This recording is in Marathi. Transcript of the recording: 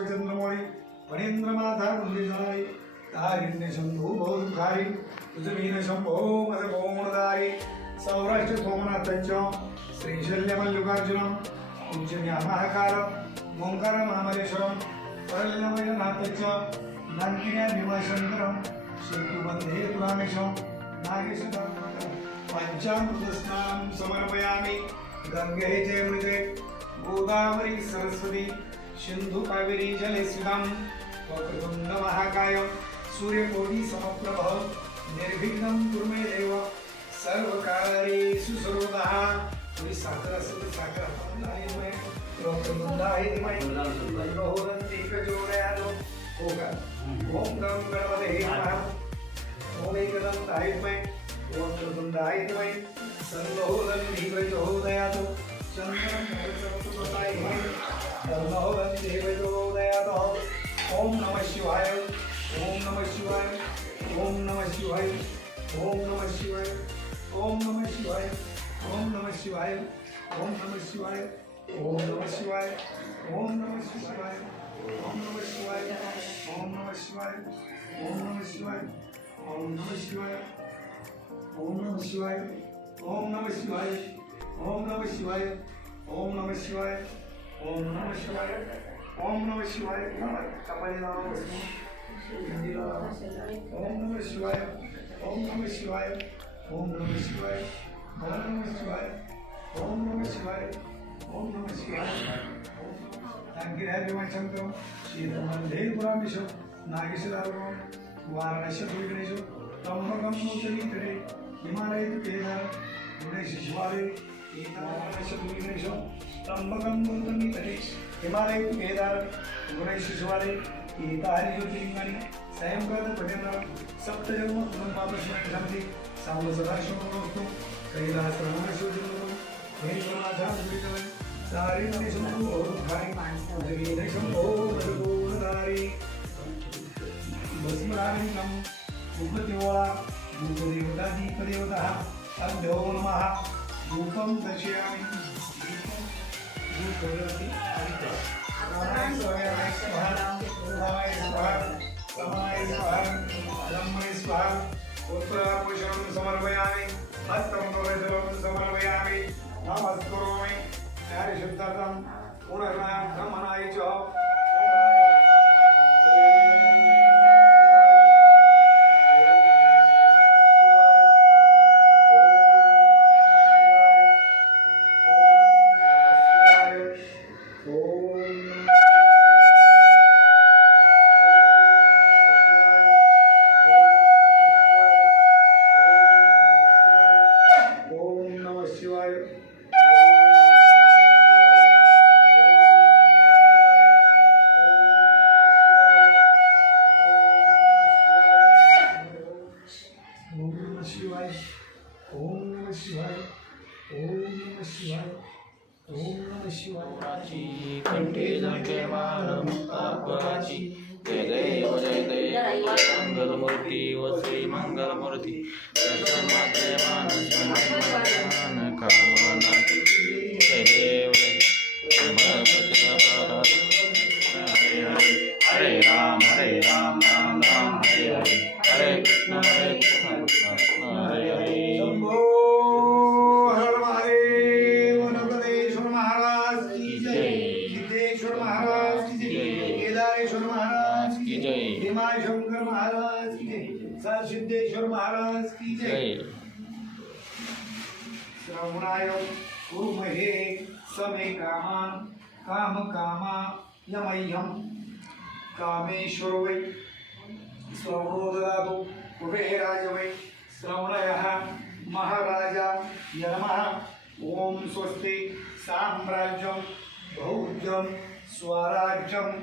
शिवचंद्रमौळी फणींद्रमाथा कुंडीजनाई तारिण्य शंभू बहुखारी तुझमीन शंभो मद गोमदारी सौराष्ट्र सोमनाथांच्या श्रीशल्य मल्लिकार्जुनम उज्जैन महाकाल ओंकार महामलेश्वरम परल्लवयनाथांच्या नांदिन्या भीमाशंकरम शेतुबंधे पुरामेशम नागेश्वर पंचामृत स्नान समर्पयामि गंगे च मृते गोदावरी सरस्वती सिंधु कावेरी जलेस्मितं वक्रतुंड महाकाय सूर्यकोटि समप्रभ निर्विघ्नं कुरु मे देव सर्वकार्येषु सर्वदा तुम्ही साखर असेल तर साखर आपण आहे मग वक्रतुंड आहे ते माहिती बहुरंती प्रचोदयालो हो का ओम गम गणपते नमः ओम एकदंत आहे मग वक्रतुंड आहे ते माहिती सर्वहुरंती प्रचोदयालो चंद्रं सर्वतोताय मग ओम नमः शिवाय ओम नमः शिवाय ओम नमः शिवाय ओम नमः शिवाय ओम नमः शिवाय ओम नमः शिवाय ओम नमः शिवाय ओम नमः शिवाय ओम नमः शिवाय ओम नमः शिवाय ओम नमः शिवाय ओम नमः शिवाय ओम नमः शिवाय ओम नमः शिवाय ओम नमः शिवाय ओम नमः शिवाय ओम नमः शिवाय ओम नमः शिवाय ओम नमः शिवाय कपाली नाम ओम नमः शिवाय ओम नमः शिवाय ओम नमः शिवाय ओम नमः शिवाय ओम नमः शिवाय ओम नमः शिवाय शंकर शीतमंधे पुरामेशो नागेश्वरारो वाराणसी विघ्नेशो त्र्यंबकं नूतनीतरे हिमालय केदार गुणेश शिवालय वाराणसी विघ्नेशो त्र्यंबकं नूतनीतरे हिमालय केदार गुणेश शिवालय गीताहरी ज्योतिर्लिंगानी सायंकाळ पठेंद्र सप्तजन्म पुनर्पापस्मरण शांती साम सदाशिवस्तु कैलास रामेश्वर हेमनाथा मुरलीधर तारिण्य शंभू बहुखारी जमीन शंभो मदगोणधारी भस्मरालिंगम उपदेवळा धूपदेवता दीपदेवता अभ्यो नमः धूपं दर्शयामि धूपवती रामाय स्वाहा रामाय स्वाहा रामाय स्वाहा ब्रह्मणे स्वाहा उत्तरापुरुषं समर्पयामि हस्तं कवचं समर्पयामि नमस्करोमि हरिशुद्धार्थं पुनर्नाथमनाय च कंठे झंके माळ मुक्तापुराची जय देव मंगलमूर्ती व श्री मंगलमूर्ती दर्शनाचे मान कामना जय देव हरे राम राम राम हरे हरे हरे कृष्ण कृष्ण हरे हरे शंकर महाराज की जय सिद्धेश्वर महाराज की जय श्रवणाय कुर्महे समे कामान काम कामा यमय्यम कामेश्वर वै श्रवणो ददातु कुबेराज वै श्रवणयः महाराजा नमः ओम स्वस्ति साम्राज्यं भौज्यं स्वराज्यं